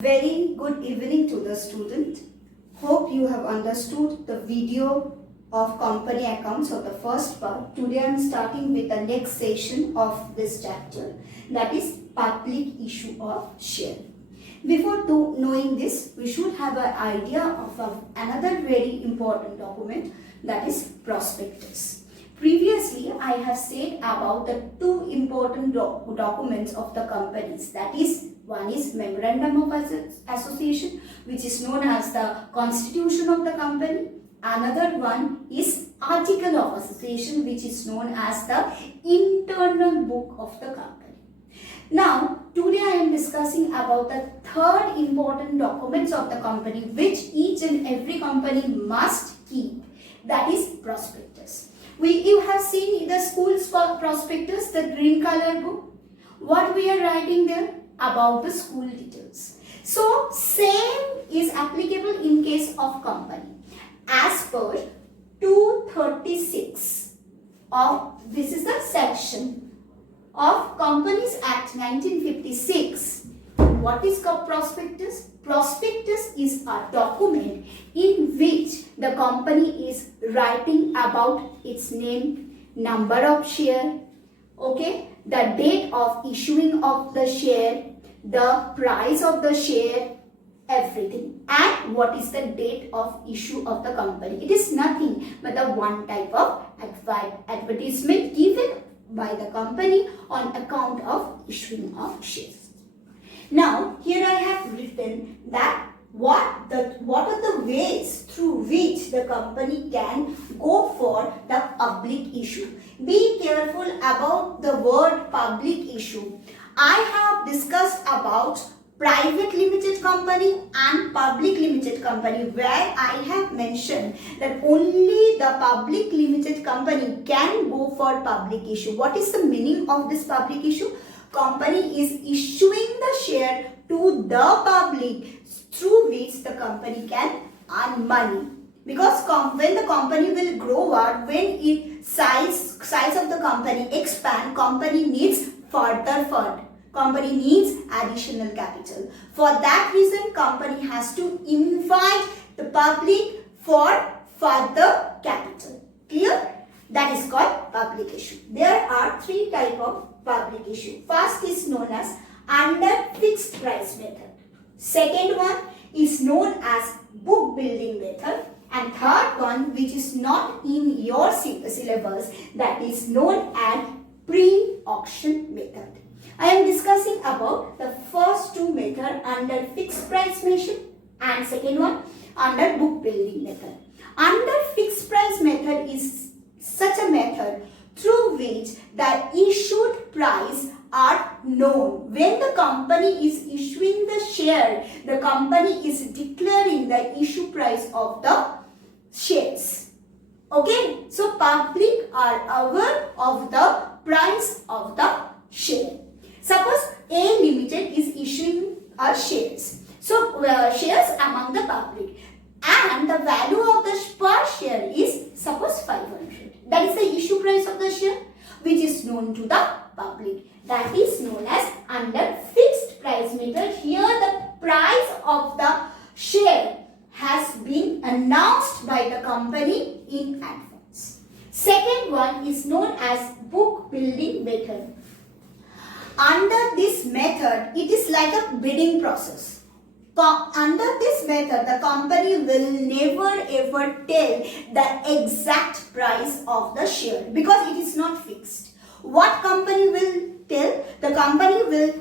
Very good evening to the student. Hope you have understood the video of company accounts of the first part. Today I am starting with the next session of this chapter, that is public issue of share. Before knowing this, we should have an idea of another very important document, that is prospectus. Previously, I have said about the two important documents of the companies, that is, one is Memorandum of Association, which is known as the Constitution of the company. Another one is Article of Association, which is known as the Internal Book of the company. Now, today I am discussing about the third important documents of the company, which each and every company must keep, that is prospectus. You have seen in the school's prospectus, the green color book. What we are writing there? About the school details. So, same is applicable in case of company. As per 236 of, this is the section of Companies Act 1956. What is called prospectus? Prospectus is a document in which the company is writing about its name, number of share, okay, the date of issuing of the share, the price of the share, everything, and what is the date of issue of the company. It is nothing but the one type of advertisement given by the company on account of issuing of shares. Now, here I have written that what are the ways through which the company can go for the public issue. Be careful about the word public issue. I have discussed about private limited company and public limited company, where I have mentioned that only the public limited company can go for public issue. What is the meaning of this public issue? Company is issuing the share to the public through which the company can earn money. Because when the company will grow up, when its size of the company expand, company needs further fund. Company needs additional capital. For that reason, company has to invite the public for further capital. Clear? That is called public issue. There are three types of public issue. First is known as under fixed price method. Second one is known as book building method. And third one, which is not in your syllabus, that is known as pre-auction method. I am discussing about the first two methods under fixed price method and second one under book building method. Under fixed price method is such a method through which the issued price are known. When the company is issuing the share, the company is declaring the issue price of the shares. Okay, so public are aware of the price of the share. Suppose A Limited is issuing shares. So shares among the public, and the value of the per share is suppose 500. That is the issue price of the share, which is known to the public. That is known as under fixed price method. Here the price of the share has been announced by the company in advance. Second one is known as book building method. Under this method, it is like a bidding process. Under this method, the company will never ever tell the exact price of the share because it is not fixed. What company will tell? The company will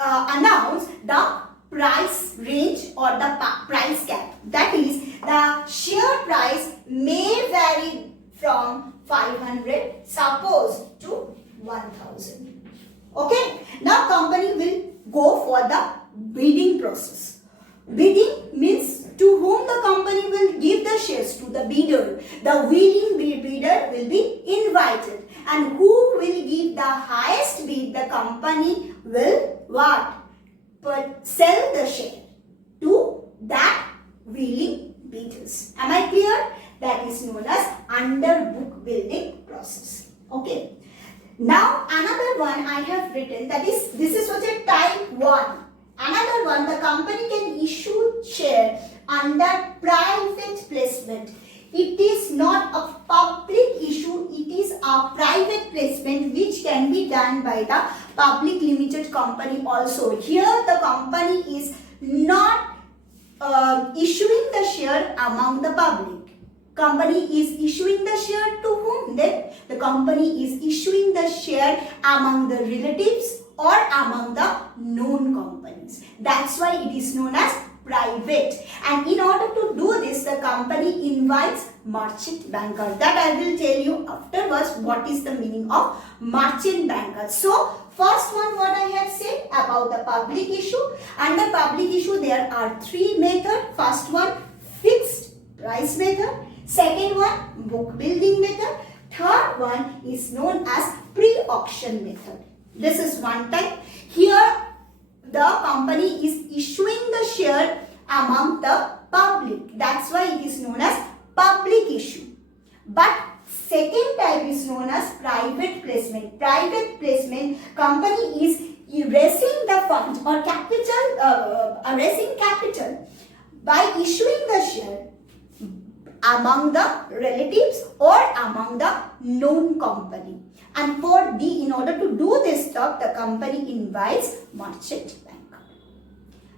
announce the price range or the price cap. That is, the share price may vary from 500 suppose to 1000. Okay, now company will go for the bidding process. Bidding means to whom the company will give the shares, to the bidder. The willing bidder will be invited, and who will give the highest bid, the company will what? But sell the share to that willing bidders. Am I clear? That is known as under book building process. Okay. Now another one I have written, that is, this is what a type 1. Another one, the company under private placement. It is not a public issue, it is a private placement which can be done by the public limited company also. Here the company is not issuing the share among the public. Company is issuing the share to whom? Then the company is issuing the share among the relatives or among the known companies. That's why it is known as private. And in order to do this, the company invites merchant banker. That I will tell you afterwards what is the meaning of merchant banker. So first one, what I have said about the public issue. Under public issue there are three methods. First one, fixed price method. Second one, book building method. Third one is known as pre-auction method. This is one type. Here the company is issuing the share among the public. That's why it is known as public issue. But second type is known as private placement. Private placement, company is raising the funds or capital, raising capital by issuing the share among the relatives or among the known company. And in order to do this stuff, the company invites merchant banker.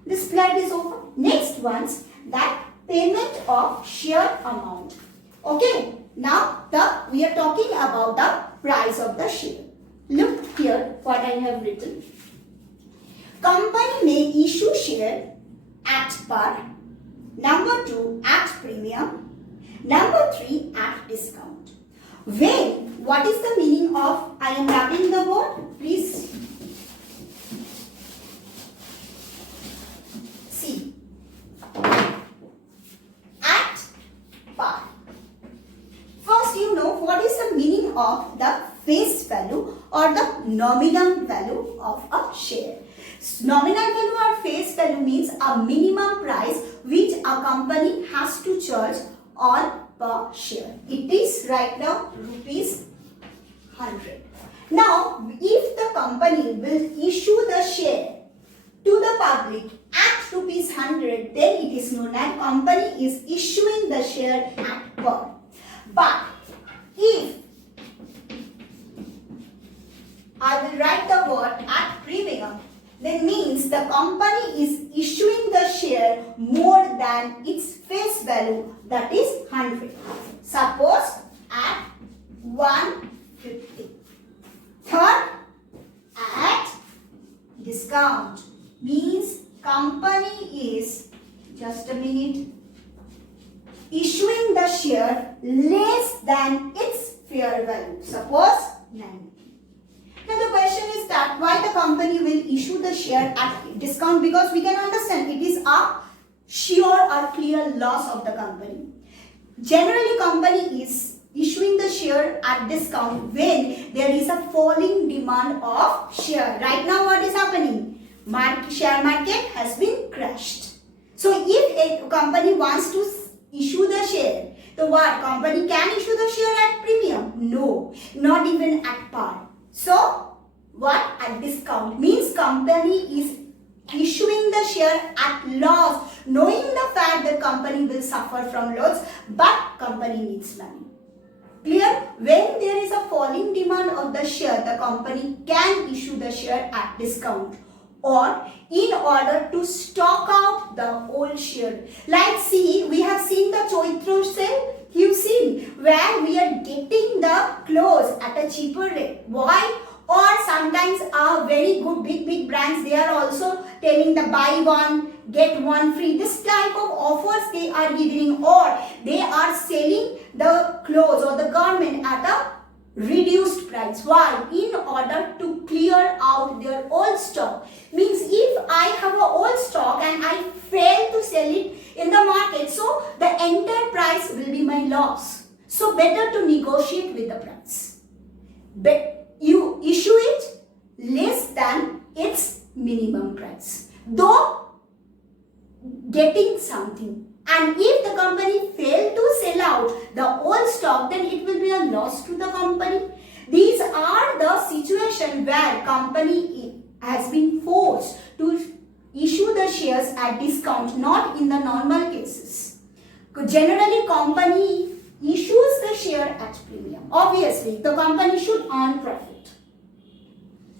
This slide is over. Next one's that payment of share amount. Okay, now we are talking about the price of the share. Look here what I have written. Company may issue share at par. Number 2 at premium. Number 3 at discount. When? What is the meaning of I am writing the word? Please see. At par. First, you know what is the meaning of the face value or the nominal value of a share. Nominal value or face value means a minimum price which a company has to charge on per share. It is right now rupees 100. Now, if the company will issue the share to the public at rupees 100, then it is known as company is issuing the share at par. But if I will write the word at premium, that means the company is issuing the share more than its face value, that is 100. Suppose at 150. Third, at discount means company is, just a minute, issuing the share less than its fair value. Suppose 90. Now the question is that why the company will issue the share at discount, because we can understand it is a sure or clear loss of the company. Generally company is issuing the share at discount when there is a falling demand of share. Right now what is happening? Share market has been crashed. So if a company wants to issue the share, the what? Company can issue the share at premium? No, not even at par. So, what? At discount means company is issuing the share at loss, knowing the fact that company will suffer from loss, but company needs money. Clear? When there is a falling demand of the share, the company can issue the share at discount, or in order to stock out the old share. Like see, we have seen the Chaitra sale. You've seen where we are getting the clothes at a cheaper rate. Why? Or sometimes very good big brands, they are also telling the buy one get one free. This type of offers they are giving, or they are selling the clothes or the garment at a reduced price. Why? In order to clear out their old stock. Means if I have a old stock and I fail to sell it in the market, so the entire price will be my loss. So better to negotiate with the price. But you issue it less than its minimum price, though getting something. And if the company fail to sell out the old stock, then it will be a loss to the company. These are the situations where company has been forced to issue the shares at discount, not in the normal cases. Generally, company issues the share at premium. Obviously, the company should earn profit.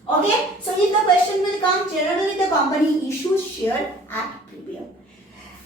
Okay, so if the question will come, generally the company issues share at premium.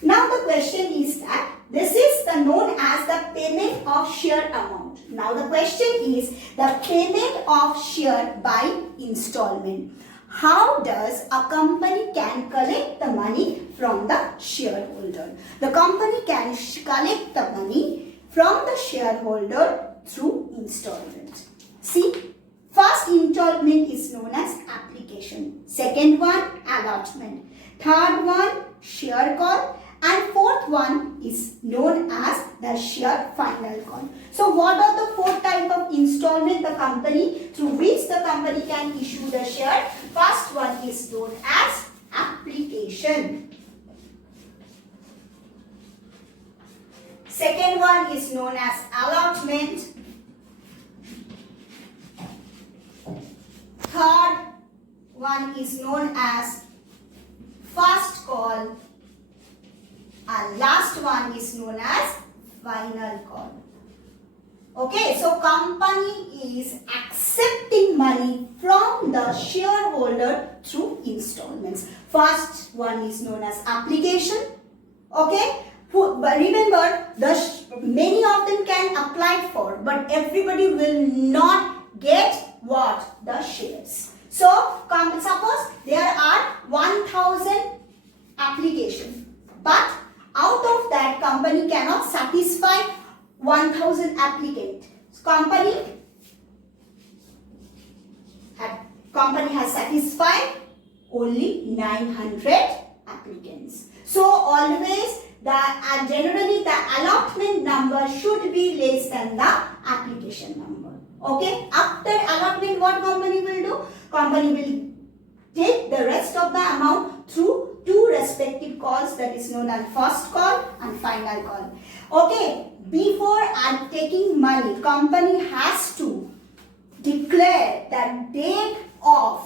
Now the question is that this is known as the payment of share amount. Now the question is the payment of share by installment. How does a company can collect the money from the shareholder? The company can collect the money from the shareholder through installment. See, first installment is known as application. Second one, allotment. Third one, share call. And fourth one is known as the share final call. So what are the four type of installment the company through which the company can issue the share? First one is known as application. Second one is known as allotment. Third one is known as first call. And last one is known as final call. Okay, so company is accepting money from the shareholder through installments. First one is known as application. Okay, but remember, many of them can apply for, but everybody will not get what? The shares. So suppose there are 1000 applications, but out of that, company cannot satisfy 1000 applicants. Company has satisfied only 900 applicants. So always generally the allotment number should be less than the application number. Okay. After allotment, what company will do? Company will take the rest of the amount through two respective calls, that is known as first call and final call. Okay, before taking money, company has to declare the date of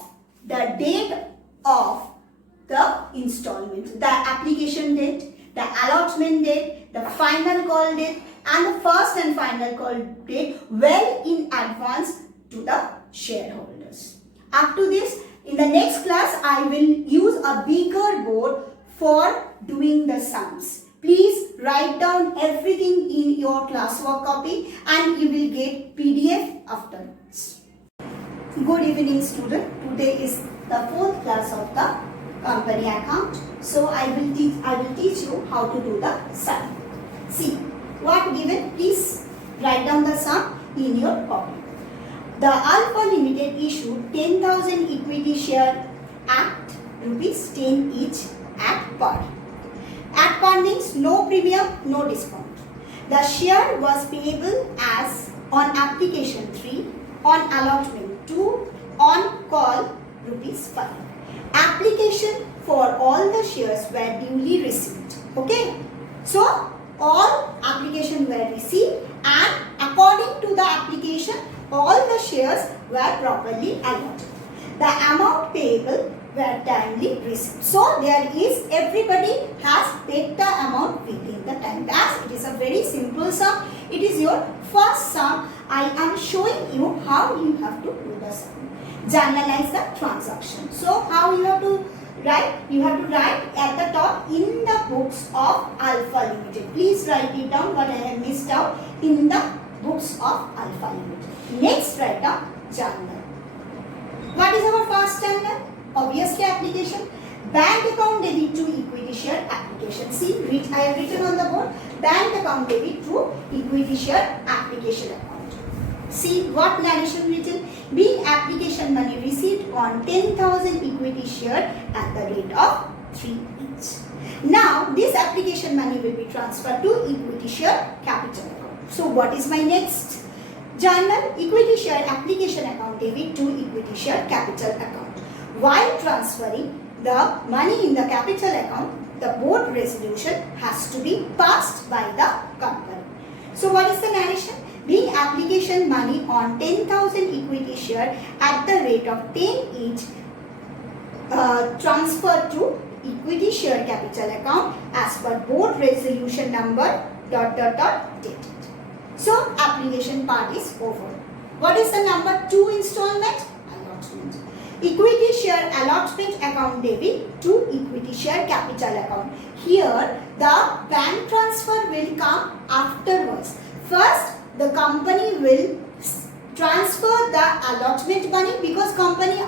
the installment, the application date, the allotment date, the final call date, and the first and final call date well in advance to the shareholders. Up to this, in the next class, I will use a bigger board for doing the sums. Please write down everything in your classwork copy and you will get PDF afterwards. Good evening, student. Today is the fourth class of the company account. So I will teach you how to do the sum. See what given. Please write down the sum in your copy. The Alpha Limited issued 10,000 equity share at ₹10 each at par. At par means no premium, no discount. The share was payable as on application 3, on allotment 2, on call ₹5. Application for all the shares were duly received. Okay. So all applications were received and according to the application, all the shares were properly allotted. The amount payable were timely received. So there is, everybody has paid the amount within the time. As it is a very simple sum, it is your first sum. I am showing you how you have to do the sum. Journalize the transaction. So how you have to write? You have to write at the top, in the books of Alpha Limited. Please write it down what I have missed out, in the books of Alpha Limited. Next, write down journal. What is our first journal? Obviously application. Bank account debit to equity share application. See, which I have written on the board. Bank account debit to equity share application account. See what narration written. Being application money received on 10,000 equity share at the rate of 3 each. Now this application money will be transferred to equity share capital account. So what is my next journal? Equity share application account debit to equity share capital account. While transferring the money in the capital account, the board resolution has to be passed by the company. So what is the narration? Being application money on 10,000 equity share at the rate of 10 each transferred to equity share capital account as per board resolution number dated. So application part is over. What is the number 2 installment? Allotment. Equity share allotment account debit to equity share capital account. Here the bank transfer will come afterwards. First the company will transfer the allotment money because company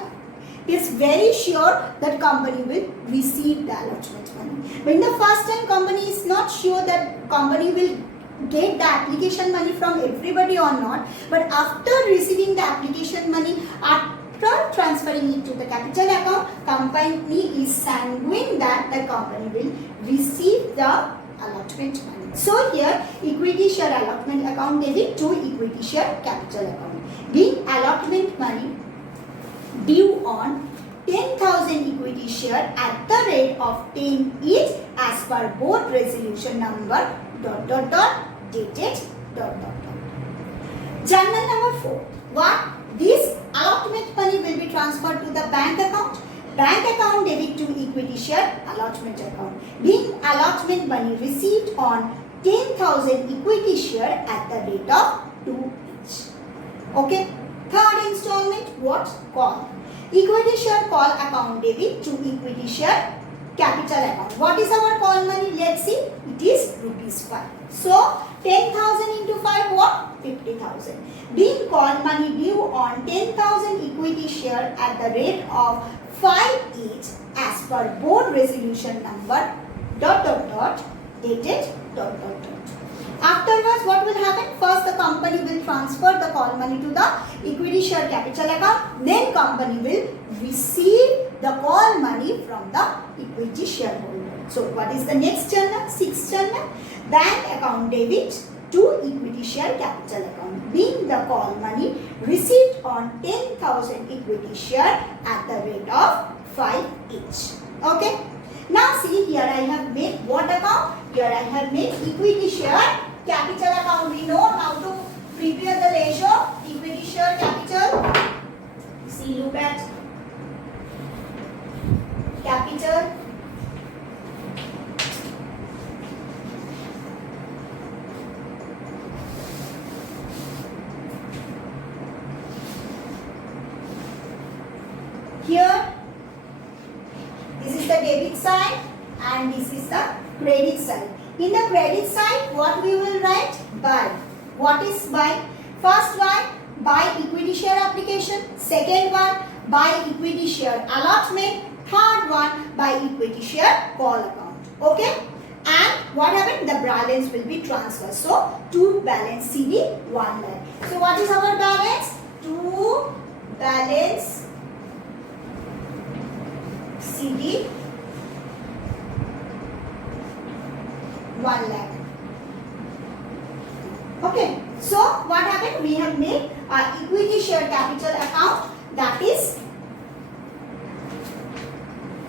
is very sure that company will receive the allotment money. When the first time company is not sure that company will get the application money from everybody or not, but after receiving the application money, after transferring it to the capital account, company is sanguine that the company will receive the allotment money. So here equity share allotment account debit to equity share capital account. Being allotment money due on 10,000 equity share at the rate of 10 each as per board resolution number ... dated ... Journal number 4. What? This allotment money will be transferred to the bank account. Bank account debit to equity share allotment account. Being allotment money received on 10,000 equity share at the rate of 2 each. Okay. Third installment, what? Call. Equity share call account debit to equity share capital account. What is our call money? Let's see. It is rupees 5. So 10,000 into 5 what? 50,000. Being call money due on 10,000 equity share at the rate of 5 each as per board resolution number ... dated ... Afterwards, what will happen? First, the company will transfer the call money to the equity share capital account. Then, company will receive the call money from the equity shareholder. So, what is the next journal? 6th journal. Bank account debit to equity share capital account. Being the call money received on 10,000 equity share at the rate of 5 each. Okay. Now see, here I have made what account? Here I have made equity share capital account. We know how to prepare the ledger, equity share capital. See, look at capital. Here, this is the debit side and this is the credit side. In the credit side, what we will write? Buy. What is buy? First one, buy equity share application. Second one, buy equity share allotment. Third one, buy equity share call account. Okay? And what happened? The balance will be transferred. So, to balance CD 1 lakh. So, what is our balance? To balance CD 1 lakh. Okay. So what happened? We have made our equity share capital account, that is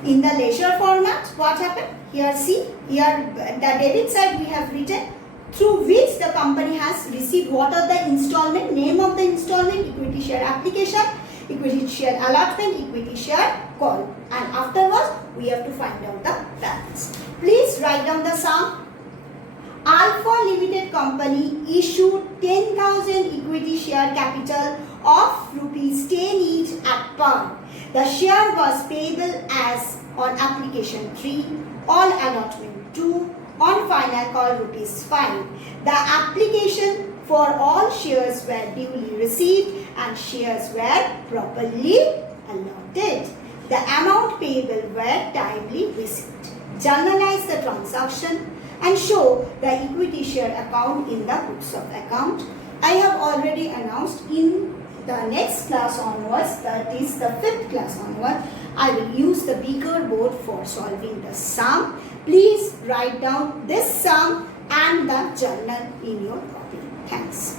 in the ledger format. What happened? Here see, here the debit side we have written through which the company has received what are the installment, name of the installment, equity share application, equity share allotment, equity share call, and afterwards we have to find out the balance. Please write down the sum. Alpha Limited Company issued 10,000 equity share capital of rupees 10 each at par. The share was payable as on application 3, on allotment 2, on final call rupees 5. The application for all shares were duly received and shares were properly allotted. The amount payable were timely received. Journalize the transaction and show the equity share account in the books of account. I have already announced in the next class onwards, that is the 5th class onwards, I will use the bigger board for solving the sum. Please write down this sum and the journal in your copy. Thanks.